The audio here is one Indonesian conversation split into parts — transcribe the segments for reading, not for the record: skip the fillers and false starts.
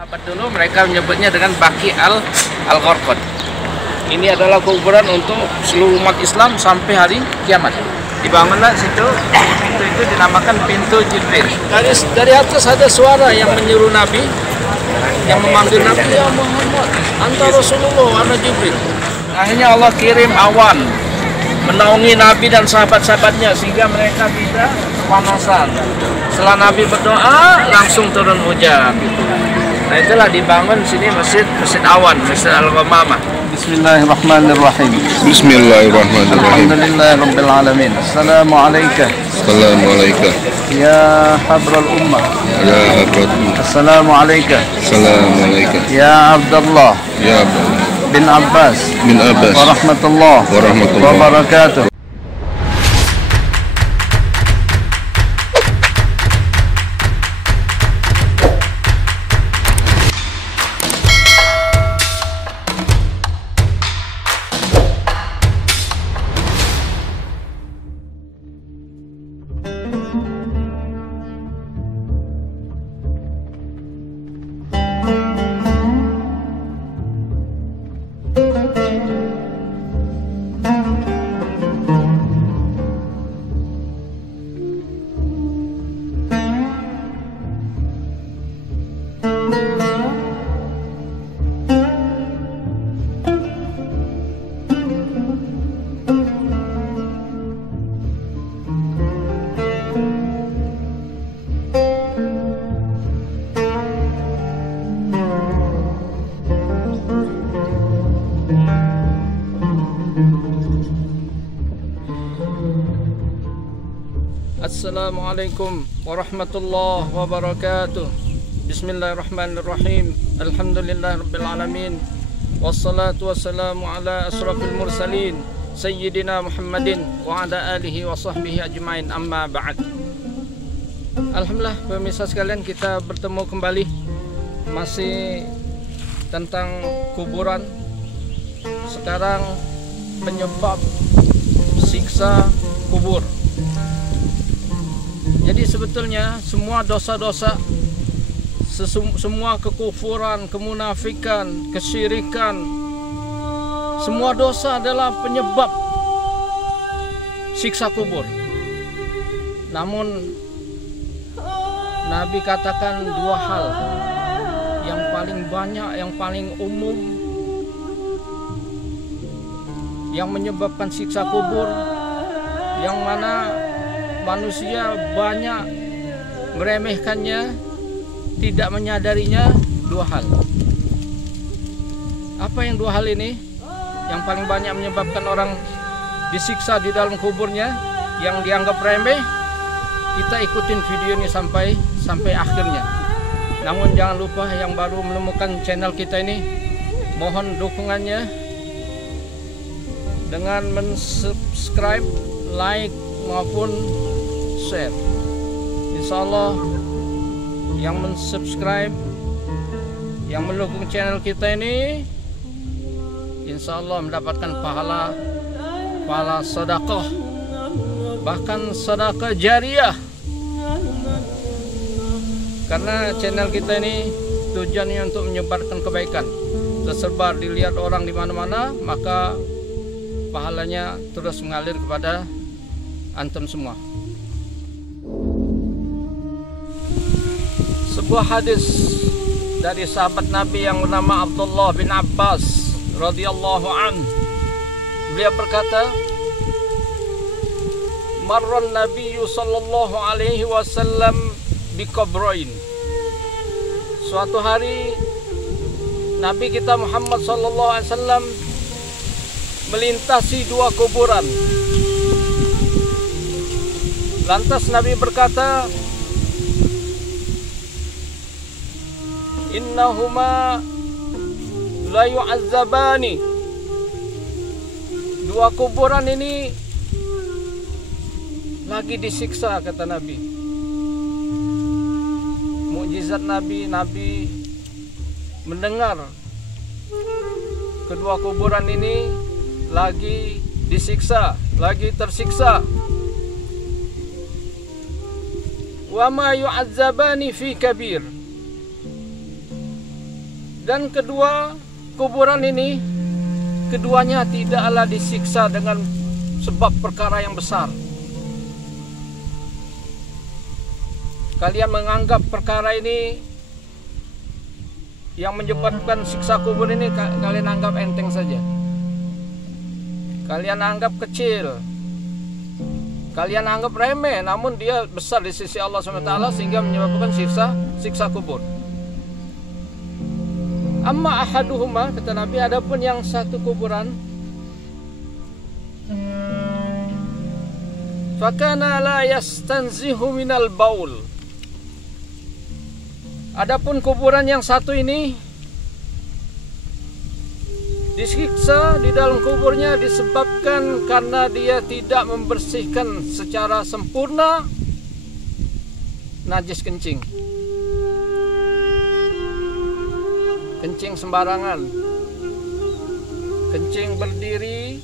Sahabat dulu mereka menyebutnya dengan Baqi al-Gharqad. Ini adalah kuburan untuk seluruh umat Islam sampai hari kiamat. Dibangunlah situ, pintu itu dinamakan pintu Jibril. Dari atas ada suara yang menyuruh Nabi, yang memanggil Nabi, ya Muhammad, anta Rasulullah, ana Jibril. Akhirnya Allah kirim awan menaungi Nabi dan sahabat-sahabatnya sehingga mereka tidak kepanasan. Setelah Nabi berdoa, langsung turun hujan. Nah itulah dibangun sini masjid awan, Masjid Al-Ghamamah. Bismillahirrahmanirrahim. Bismillahirrahmanirrahim. Alhamdulillahirabbil alamin. Assalamualaikum. Assalamualaikum. Ya habral ummah. Ya habral ummah. Assalamualaikum. Assalamualaikum. Ya Abdullah. Ya Abdullah bin Abbas. bin Abbas. Warahmatullahi wabarakatuh. Assalamualaikum warahmatullahi wabarakatuh. Bismillahirrahmanirrahim. Alhamdulillahirabbil alamin. Wassalatu wassalamu ala asrafil mursalin Sayyidina Muhammadin wa ala alihi wa sahbihi ajmain, amma ba'd. Alhamdulillah pemirsa sekalian, kita bertemu kembali masih tentang kuburan. Sekarang penyebab siksa kubur. Jadi sebetulnya semua dosa-dosa, semua kekufuran, kemunafikan, kesyirikan, semua dosa adalah penyebab siksa kubur. Namun Nabi katakan dua hal yang paling banyak, yang paling umum, yang menyebabkan siksa kubur, yang mana manusia banyak meremehkannya, tidak menyadarinya. Dua hal. Apa yang dua hal ini yang paling banyak menyebabkan orang disiksa di dalam kuburnya, yang dianggap remeh? Kita ikutin video ini sampai akhirnya. Namun jangan lupa yang baru menemukan channel kita ini, mohon dukungannya dengan mensubscribe, like maupun share. Insya Allah yang mensubscribe, yang mendukung channel kita ini, insya Allah mendapatkan pahala sedekah, bahkan sedekah jariah. Karena channel kita ini tujuannya untuk menyebarkan kebaikan, tersebar dilihat orang di mana-mana, maka pahalanya terus mengalir kepada antum semua. Sebuah hadis dari sahabat Nabi yang bernama Abdullah bin Abbas radhiyallahu anhu, beliau berkata, marran Nabiyyu sallallahu alaihi wasallam biqabrain. Suatu hari Nabi kita Muhammad sallallahu alaihi wasallam melintasi dua kuburan. Lantas Nabi berkata, innahuma la yu'azzabani. Dua kuburan ini lagi disiksa, kata Nabi. Mukjizat Nabi mendengar kedua kuburan ini lagi disiksa, lagi tersiksa. Wa ma yu'azzabani fi kabir. Dan kedua kuburan ini, keduanya tidaklah disiksa dengan sebab perkara yang besar. Kalian menganggap perkara ini yang menyebabkan siksa kubur ini, kalian anggap enteng saja. Kalian anggap kecil, kalian anggap remeh, namun dia besar di sisi Allah SWT sehingga menyebabkan siksa kubur. Amma ahaduhuma, kata Nabi, adapun yang satu kuburan, fakana la yastanzihu minal baul. Adapun kuburan yang satu ini disiksa di dalam kuburnya disebabkan karena dia tidak membersihkan secara sempurna najis kencing. Kencing sembarangan, kencing berdiri,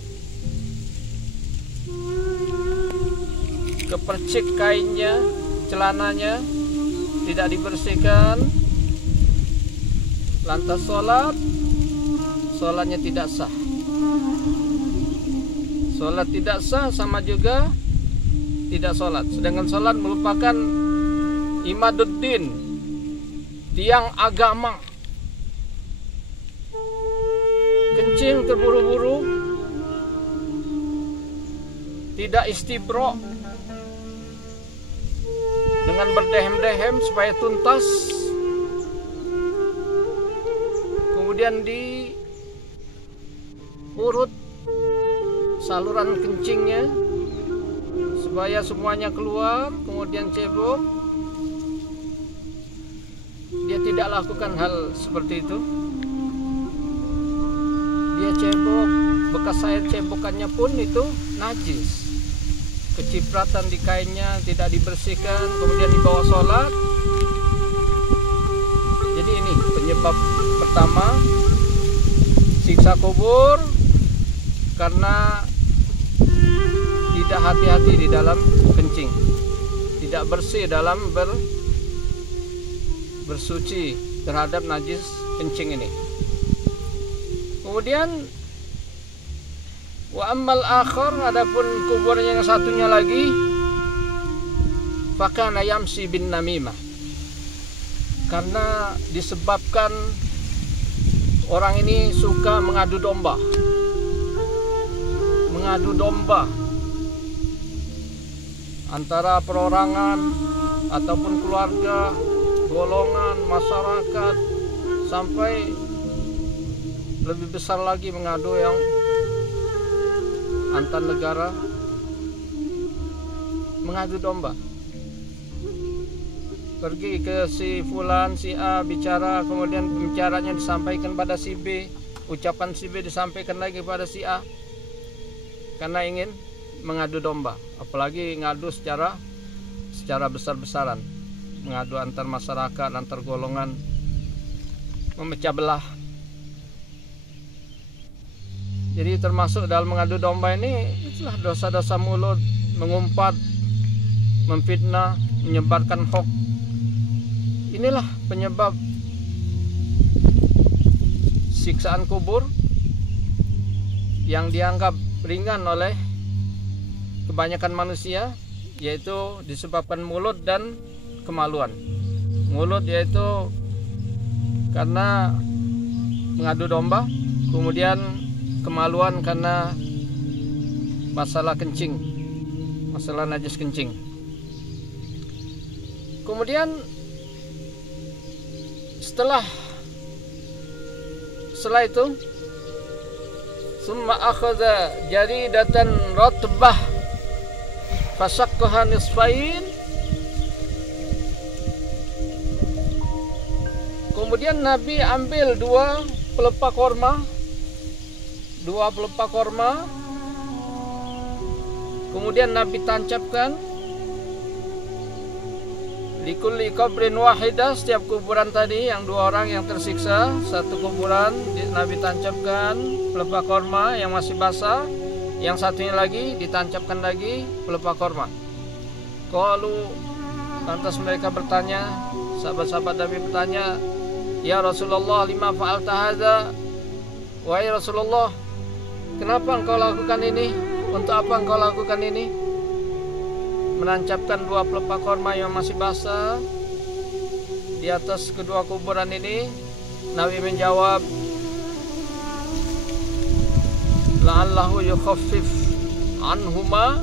kepercik kainnya, celananya tidak dibersihkan, lantas sholatnya tidak sah. Sholat tidak sah sama juga tidak sholat. Sedangkan sholat merupakan imaduddin, tiang agama. Kencing terburu-buru, tidak istibro, dengan berdehem-dehem supaya tuntas, kemudian diurut saluran kencingnya supaya semuanya keluar, kemudian cebok. Dia tidak lakukan hal seperti itu. Dia cebok, bekas air cebokannya pun itu najis, kecipratan di kainnya tidak dibersihkan, kemudian dibawa sholat. Jadi ini penyebab pertama siksa kubur, karena tidak hati-hati di dalam kencing, tidak bersih dalam bersuci terhadap najis kencing ini. Kemudian wa ammal akhar, adapun kuburan yang satunya lagi, fakana yamsi bin namimah, karena disebabkan orang ini suka mengadu domba antara perorangan ataupun keluarga, golongan, masyarakat, sampai lebih besar lagi mengadu yang antar negara, mengadu domba. Pergi ke si fulan, si A bicara, kemudian pembicaranya disampaikan pada si B, ucapan si B disampaikan lagi pada si A, karena ingin mengadu domba. Apalagi ngadu secara besar-besaran, mengadu antar masyarakat, antar golongan, memecah belah. Jadi termasuk dalam mengadu domba ini itulah dosa-dosa mulut, mengumpat, memfitnah, menyebarkan hoax. Inilah penyebab siksaan kubur yang dianggap ringan oleh kebanyakan manusia, yaitu disebabkan mulut dan kemaluan. Mulut yaitu karena mengadu domba, kemudian kemaluan karena masalah kencing, masalah najis kencing. Kemudian setelah itu, summa akhadha jaridatan ratbah fasaqaha nisfain. Kemudian Nabi ambil dua pelepah korma, kemudian Nabi tancapkan likulli qabrin wahidah, setiap kuburan tadi yang dua orang yang tersiksa, satu kuburan Nabi tancapkan pelepah korma yang masih basah, yang satunya lagi ditancapkan lagi pelepah korma. Qalu, lantas mereka bertanya, sahabat-sahabat Nabi bertanya, Ya Rasulullah, lima fa'alta hadza? Wahai Rasulullah, kenapa engkau lakukan ini? Untuk apa engkau lakukan ini? Menancapkan dua pelepah korma yang masih basah di atas kedua kuburan ini. Nabi menjawab, la'allahu yukhaffif anhuma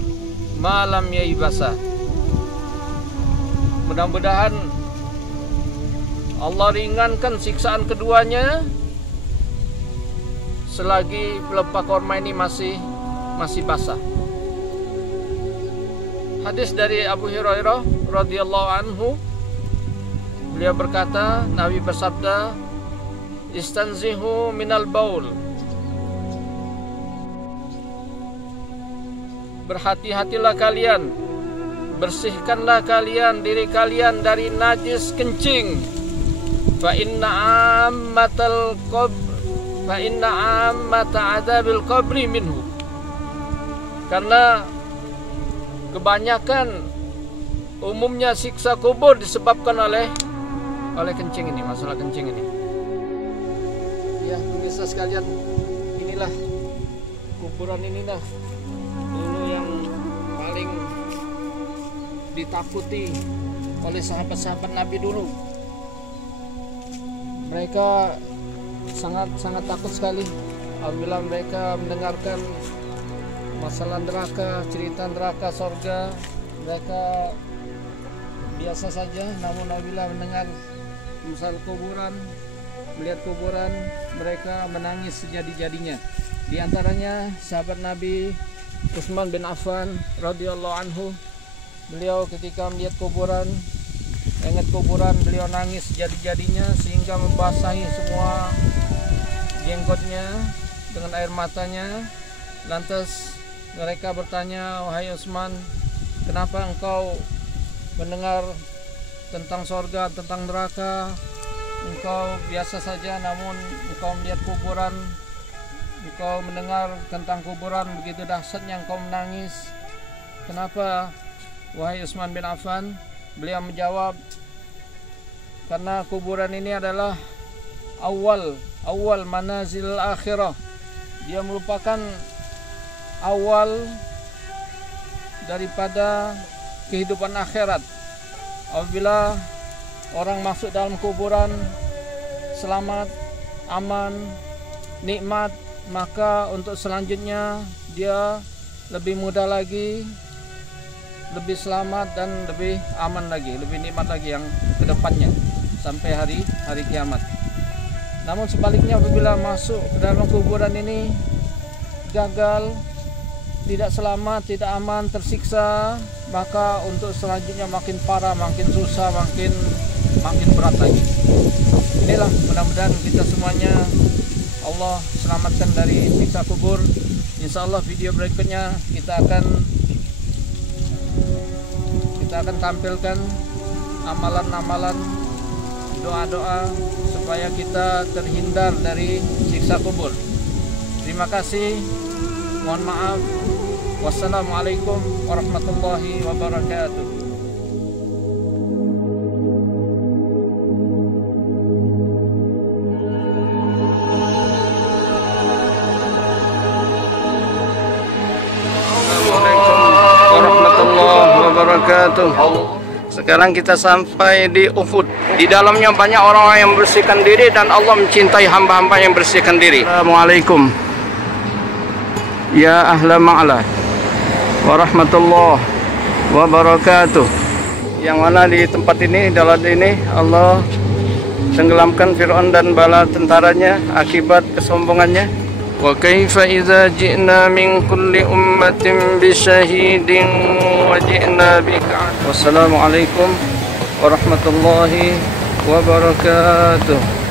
ma lam yaibasa. Mudah-mudahan Allah ringankan siksaan keduanya selagi pelepah korma ini masih basah. Hadis dari Abu Hurairah radhiyallahu anhu, beliau berkata, Nabi bersabda, istanzihu minal baul. Berhati-hatilah kalian, bersihkanlah kalian diri kalian dari najis kencing. Fa inna ammata adzabil qabri minhu. Karena kebanyakan umumnya siksa kubur disebabkan oleh kencing ini, masalah kencing ini. Ya, pemirsa sekalian, inilah kuburan inilah dulu yang paling ditakuti oleh sahabat-sahabat Nabi dulu. Mereka sangat takut sekali apabila mereka mendengarkan masalah neraka, cerita neraka, sorga. Mereka biasa saja, namun apabila mendengar masalah kuburan, melihat kuburan, mereka menangis sejadi-jadinya. Di antaranya sahabat Nabi Utsman bin Affan radhiyallahu anhu. Beliau ketika melihat kuburan, ingat kuburan, beliau nangis sejadi-jadinya sehingga membasahi semua jenggotnya dengan air matanya. Lantas mereka bertanya, wahai Utsman, kenapa engkau mendengar tentang sorga, tentang neraka, engkau biasa saja, namun engkau melihat kuburan, engkau mendengar tentang kuburan, begitu dahsyatnya engkau menangis. Kenapa, wahai Utsman bin Affan? Beliau menjawab, karena kuburan ini adalah awal manazil akhirah. Dia merupakan awal daripada kehidupan akhirat. Apabila orang masuk dalam kuburan selamat, aman, nikmat, maka untuk selanjutnya dia lebih mudah lagi, lebih selamat dan lebih aman lagi, lebih nikmat lagi yang kedepannya sampai hari kiamat. Namun sebaliknya, apabila masuk ke dalam kuburan ini gagal, tidak selamat, tidak aman, tersiksa, maka untuk selanjutnya makin parah, makin susah, makin berat lagi. Inilah, mudah-mudahan kita semuanya Allah selamatkan dari siksa kubur. Insya Allah video berikutnya kita akan tampilkan amalan-amalan, doa-doa supaya kita terhindar dari siksa kubur. Terima kasih. Mohon maaf. Wassalamualaikum warahmatullahi wabarakatuh. Sekarang kita sampai di Uhud. Di dalamnya banyak orang-orang yang membersihkan diri dan Allah mencintai hamba-hamba yang bersihkan diri. Assalamualaikum ya ahla ma'la warahmatullahi wabarakatuh. Yang mana di tempat ini, dalam ini, Allah tenggelamkan Fir'aun dan bala tentaranya akibat kesombongannya. Wa kaifa idza ji'na min kulli ummatin bi syahidin wa ji'na bika. Wassalamualaikum warahmatullahi wabarakatuh.